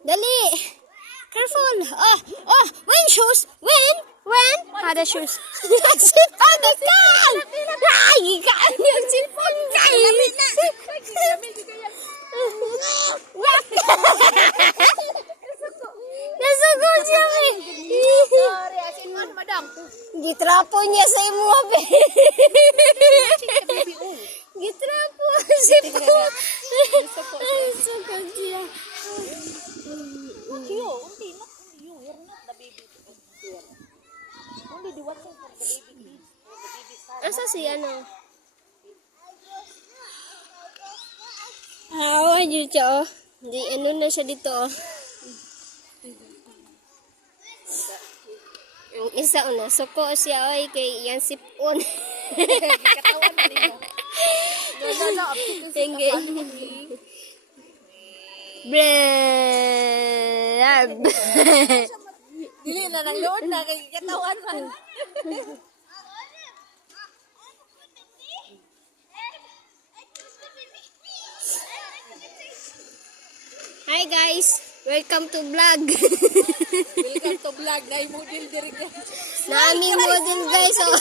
Dali. Careful. Oh, when shoes? When? Ada shoes. Sipon ikan. Ay, ikan yung sipon kay. Nasugo siya eh. Sorry, asin man, madam. Gitrapo niya sa imo be. Gitrapo si po. Nasugo siya. Yo, undi na. You, you're not the baby. Only the watching for the baby. The baby side. Asa si ano? Awan yun siya oh. Di ano na siya dito oh. Yung isa una, suko siya oy kay yan sipon. Katawan na nila. No, Tingge. Blab. Dili na ng load na kay katawan man. Hi guys, welcome to vlog. Welcome to vlog. Dahil mo din diri. Naaming mo din guys oh.